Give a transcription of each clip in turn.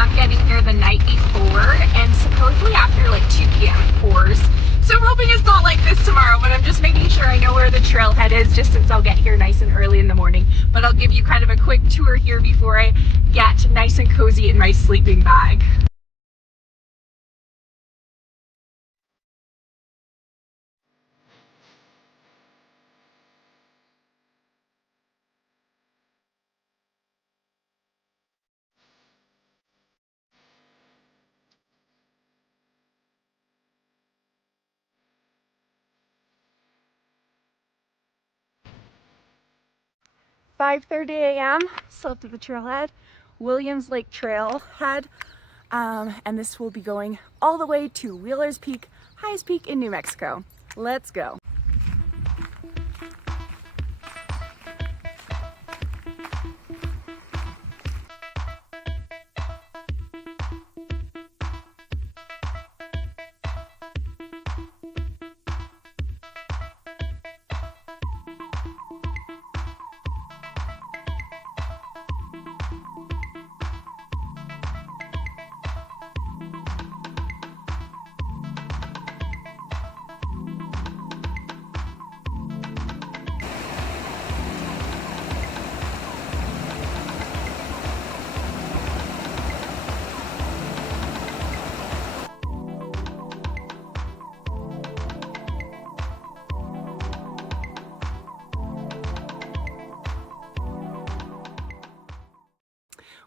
am getting here the night before, and supposedly after like 2 p.m. it pours. So I'm hoping it's not like this tomorrow, but I'm just making sure I know where the trailhead is, just since I'll get here nice and early in the morning. But I'll give you kind of a quick tour here before I get nice and cozy in my sleeping bag. .30 a.m. still up to the trailhead, Williams Lake Trailhead, and this will be going all the way to Wheeler's Peak, highest peak in New Mexico. Let's go.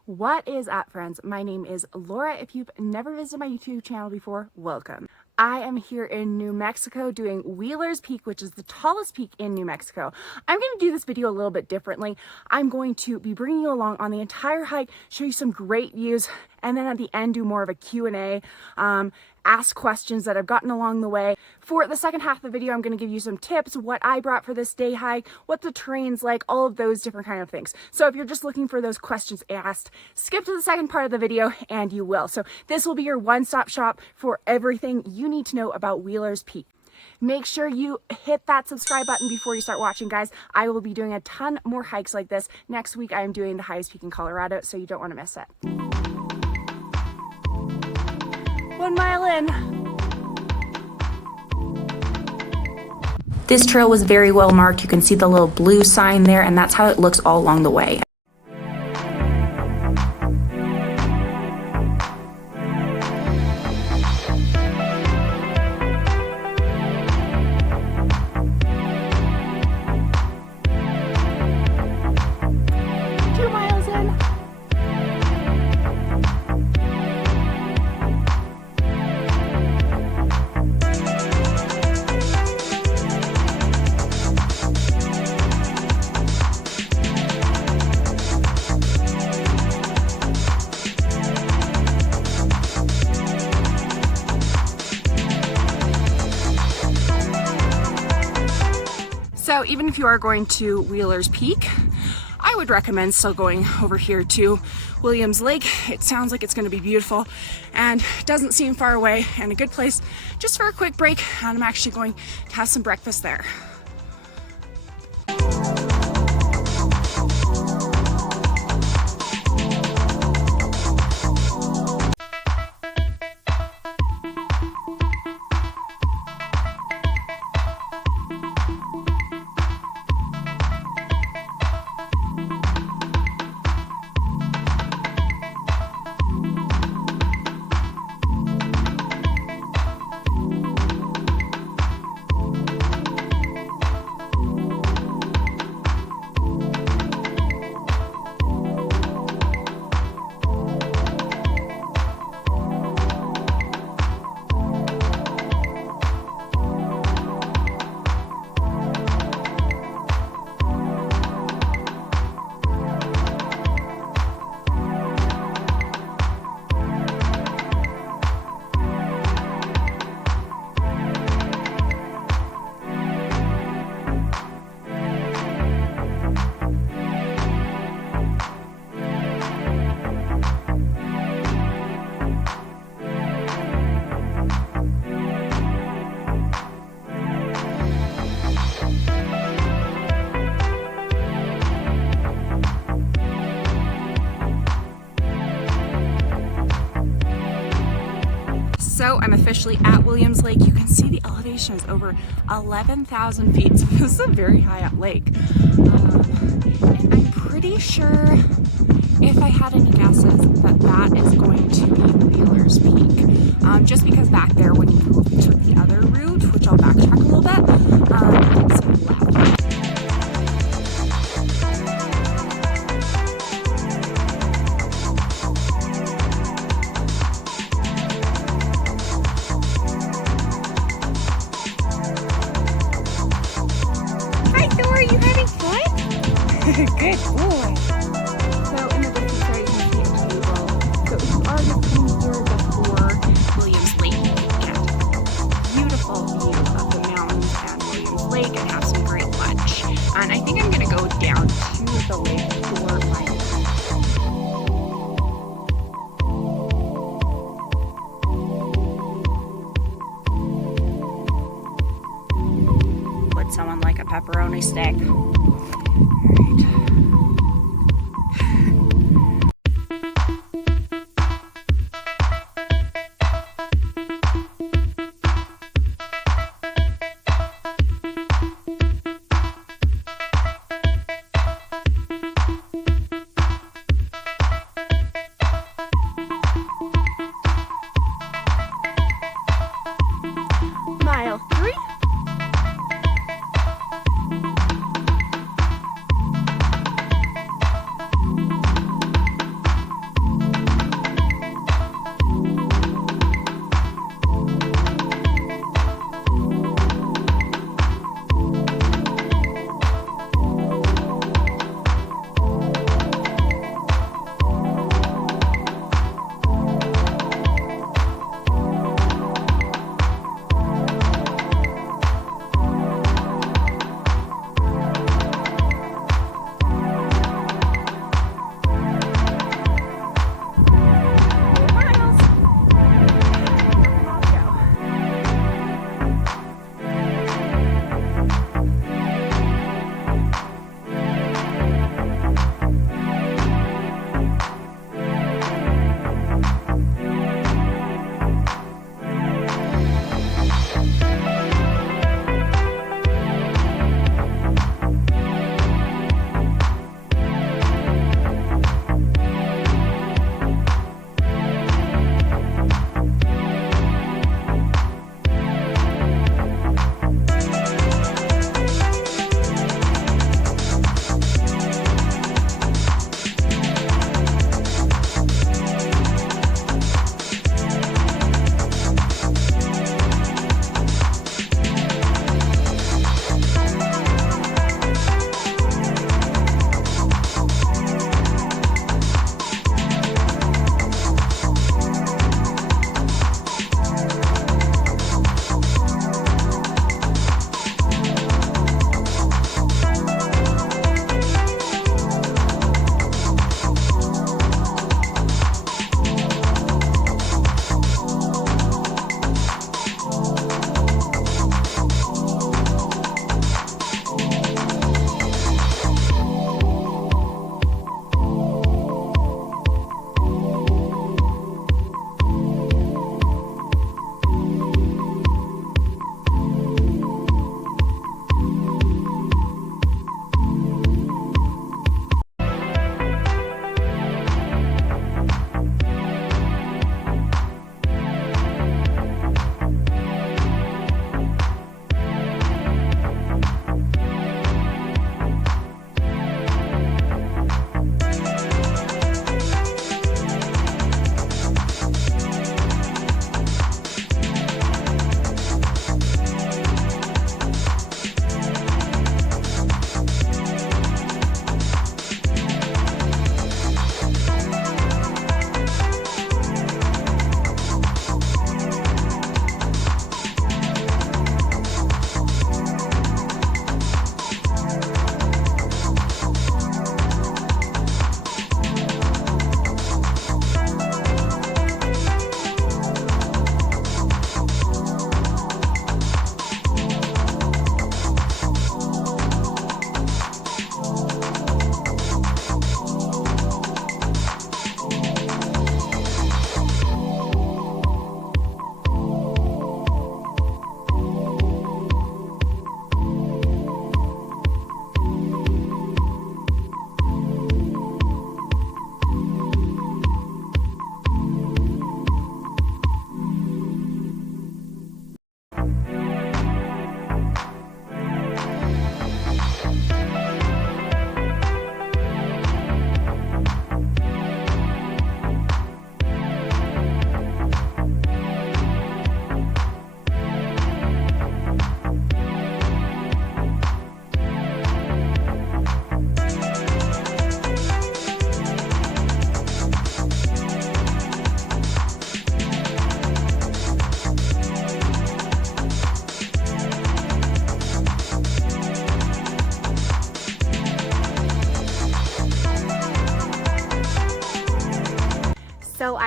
What is up, friends? My name is Laura. If you've never visited my YouTube channel before, welcome. I am here in New Mexico doing Wheeler's Peak, which is the tallest peak in New Mexico. I'm going to do this video a little bit differently. I'm going to be bringing you along on the entire hike, show you some great views, and then at the end do more of a Q&A, ask questions that I've gotten along the way. For the second half of the video, I'm going to give you some tips, what I brought for this day hike, what the terrain's like, all of those different kind of things. So if you're just looking for those questions asked, skip to the second part of the video and you will. So this will be your one-stop shop for everything you need to know about Wheeler's Peak. Make sure you hit that subscribe button before you start watching, guys. I will be doing a ton more hikes like this. Next week, I am doing the highest peak in Colorado, so you don't want to miss it. 1 mile in. This trail was very well marked. You can see the little blue sign there, and that's how it looks all along the way. So even if you are going to Wheeler's Peak, I would recommend still going over here to Williams Lake. It sounds like it's going to be beautiful and doesn't seem far away, and a good place just for a quick break. And I'm actually going to have some breakfast there. I'm officially at Williams Lake. You can see the elevation is over 11,000 feet, so this is a very high up lake. And I'm pretty sure, if I had any guesses, that that is going to be Wheeler's Peak. Just because back there, when you took the other route, which I'll backtrack a little bit, it's left. Good boy. So in the distance there you can see a table. So if you are just coming here before Williams Lake, you can get a beautiful view of the mountains and Williams Lake and have some great lunch. And I think I'm going to go down to the lake for my lunch. Would someone like a pepperoni stick? Mile 3.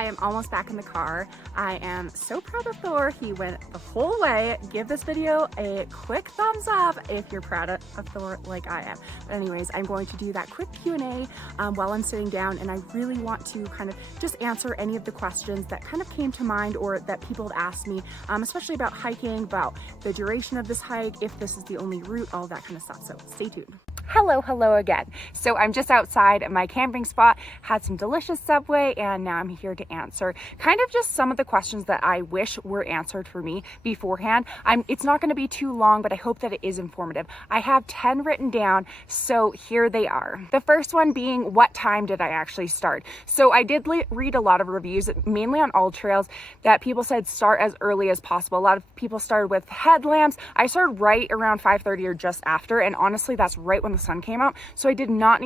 am almost back in the car. I am so proud of Thor. He went the whole way. Give this video a quick thumbs up if you're proud of Thor like I am. But anyways, I'm going to do that quick Q&A while I'm sitting down, and I really want to kind of just answer any of the questions that kind of came to mind or that people have asked me, especially about hiking, about the duration of this hike, if this is the only route, all that kind of stuff. So stay tuned. Hello again. So I'm just outside my camping spot, had some delicious Subway, and now I'm here to answer kind of just some of the questions that I wish were answered for me beforehand. It's not going to be too long, but I hope that it is informative. I have 10 written down, so here they are. The first one being, what time did I actually start? So I did read a lot of reviews, mainly on All Trails, that people said start as early as possible. A lot of people started with headlamps. I started right around 5:30 or just after, and honestly, that's right when the sun came out, so I did not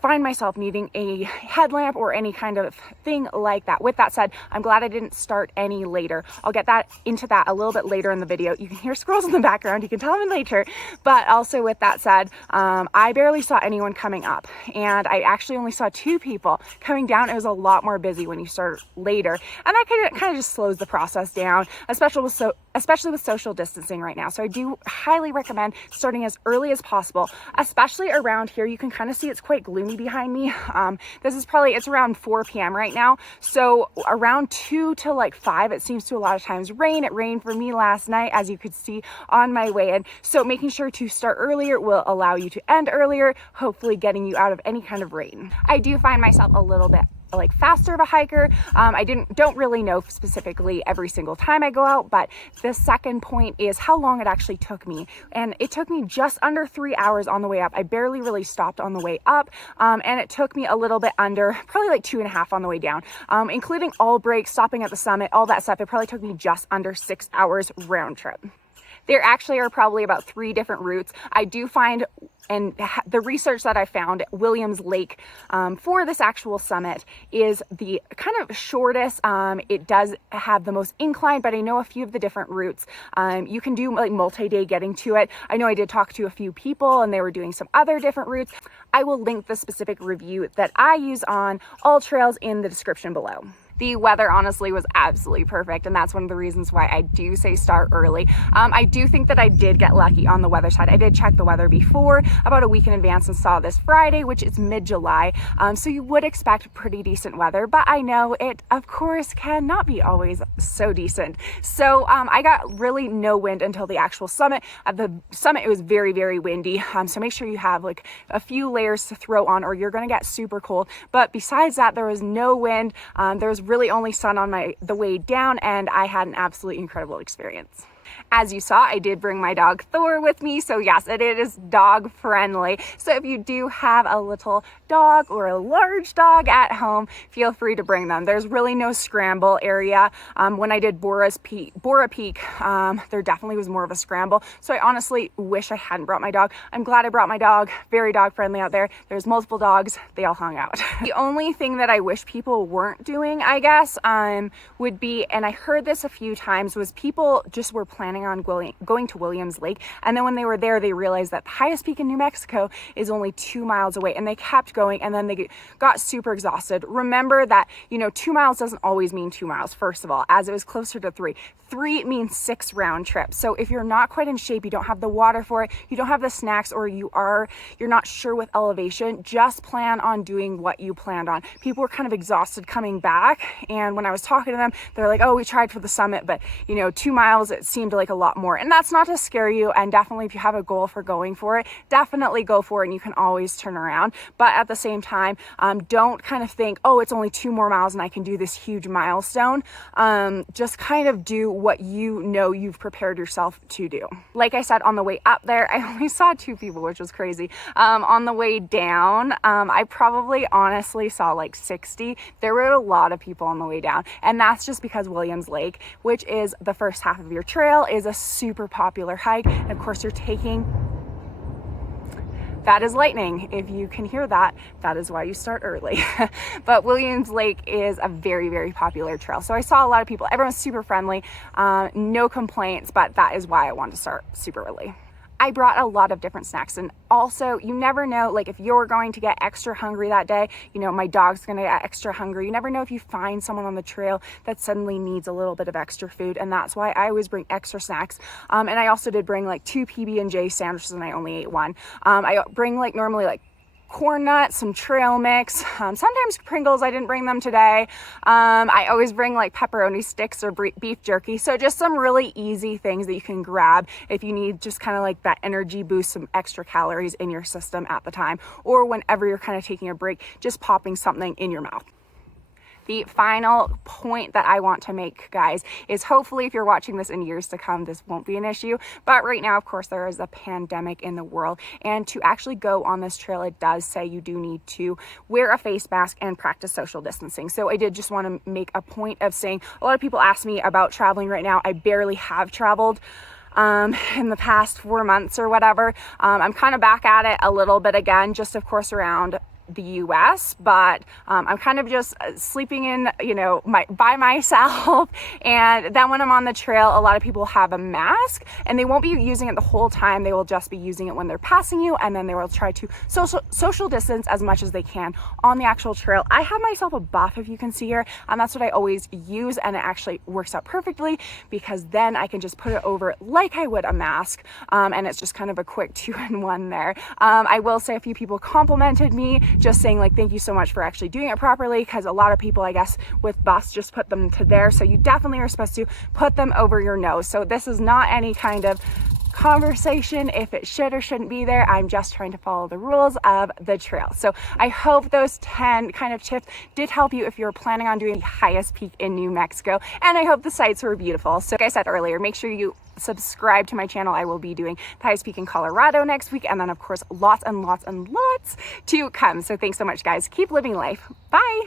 find myself needing a headlamp or any kind of thing like that. With that said, I'm glad I didn't start any later. I'll get into that a little bit later in the video. You can hear squirrels in the background, you can tell them in nature, but also with that said, I barely saw anyone coming up, and I actually only saw 2 people coming down. It was a lot more busy when you start later, and that kind of just slows the process down, especially with social distancing right now. So I do highly recommend starting as early as possible, especially around here. You can kind of see it's quite gloomy behind me. It's around 4 p.m. right now. So around 2 to like 5, it seems to a lot of times rain. It rained for me last night, as you could see on my way in. So making sure to start earlier will allow you to end earlier, hopefully getting you out of any kind of rain. I do find myself a little bit like faster of a hiker. I don't really know specifically every single time I go out, but the second point is how long it actually took me. And it took me just under 3 hours on the way up. I barely really stopped on the way up. And it took me a little bit under, probably like 2.5 on the way down, including all breaks, stopping at the summit, all that stuff. It probably took me just under 6 hours round trip. There actually are probably about 3 different routes. I do find, and the research that I found, Williams Lake for this actual summit is the kind of shortest. It does have the most incline, but I know a few of the different routes. You can do like multi-day getting to it. I know I did talk to a few people and they were doing some other different routes. I will link the specific review that I use on All Trails in the description below. The weather honestly was absolutely perfect, and that's one of the reasons why I do say start early. I do think that I did get lucky on the weather side. I did check the weather before, about a week in advance, and saw this Friday, which is mid-July, so you would expect pretty decent weather, but I know it, of course, cannot be always so decent. So I got really no wind until the actual summit. At the summit, it was very, very windy, so make sure you have like a few layers to throw on or you're gonna get super cold. But besides that, there was no wind. There was really only sun on the way down, and I had an absolutely incredible experience. As you saw, I did bring my dog Thor with me, so yes, it is dog friendly. So if you do have a little dog or a large dog at home, feel free to bring them. There's really no scramble area. When I did Bora Peak, there definitely was more of a scramble. So I honestly wish I hadn't brought my dog. I'm glad I brought my dog. Very dog friendly out there. There's multiple dogs. They all hung out. The only thing that I wish people weren't doing, I guess, would be, and I heard this a few times, was people just were planning on going to Williams Lake, and then when they were there, they realized that the highest peak in New Mexico is only 2 miles away, and they kept going, and then they got super exhausted. Remember that, 2 miles doesn't always mean 2 miles, first of all, as it was closer to 3. 3 means 6 round trips. So if you're not quite in shape, you don't have the water for it, you don't have the snacks, or you're not sure with elevation, just plan on doing what you planned on. People were kind of exhausted coming back, and when I was talking to them, they're like, oh, we tried for the summit, but 2 miles, it seemed like a lot more. And that's not to scare you, and definitely if you have a goal for going for it, definitely go for it, and you can always turn around. But at the same time, don't kind of think, oh, it's only 2 more miles and I can do this huge milestone. Just kind of do what you've prepared yourself to do. Like I said, on the way up there, I only saw 2 people, which was crazy. On the way down, I probably honestly saw like 60. There were a lot of people on the way down, and that's just because Williams Lake, which is the first half of your trail, is a super popular hike. And of course, you're taking That is lightning. If you can hear that, that is why you start early. But Williams Lake is a very, very popular trail. So I saw a lot of people, everyone's super friendly, no complaints, but that is why I wanted to start super early. I brought a lot of different snacks. And also, you never know, like if you're going to get extra hungry that day, you know, my dog's going to get extra hungry. You never know if you find someone on the trail that suddenly needs a little bit of extra food. And that's why I always bring extra snacks. And I also did bring like 2 PB&J sandwiches, and I only ate one. I bring like normally like corn nuts, some trail mix, sometimes Pringles. I didn't bring them today. I always bring like pepperoni sticks or beef jerky. So just some really easy things that you can grab if you need just kind of like that energy boost, some extra calories in your system at the time, or whenever you're kind of taking a break, just popping something in your mouth. The final point that I want to make, guys, is hopefully if you're watching this in years to come, this won't be an issue. But right now, of course, there is a pandemic in the world. And to actually go on this trail, it does say you do need to wear a face mask and practice social distancing. So I did just want to make a point of saying, a lot of people ask me about traveling right now. I barely have traveled in the past 4 months or whatever. I'm kind of back at it a little bit again, just of course around the US, but I'm kind of just sleeping in, you know, by myself. And then when I'm on the trail, a lot of people have a mask and they won't be using it the whole time. They will just be using it when they're passing you, and then they will try to social distance as much as they can on the actual trail. I have myself a buff, if you can see here, and that's what I always use, and it actually works out perfectly because then I can just put it over like I would a mask, and it's just kind of a quick 2-in-1 there. I will say a few people complimented me, just saying like, thank you so much for actually doing it properly, because a lot of people, I guess, with buffs just put them to there. So you definitely are supposed to put them over your nose. So this is not any kind of conversation if it should or shouldn't be there. I'm just trying to follow the rules of the trail. So I hope those 10 kind of tips did help you if you're planning on doing the highest peak in New Mexico. And I hope the sights were beautiful. So like I said earlier, make sure you subscribe to my channel. I will be doing the highest peak in Colorado next week, and then of course lots and lots and lots to come. So thanks so much, guys. Keep living life. Bye.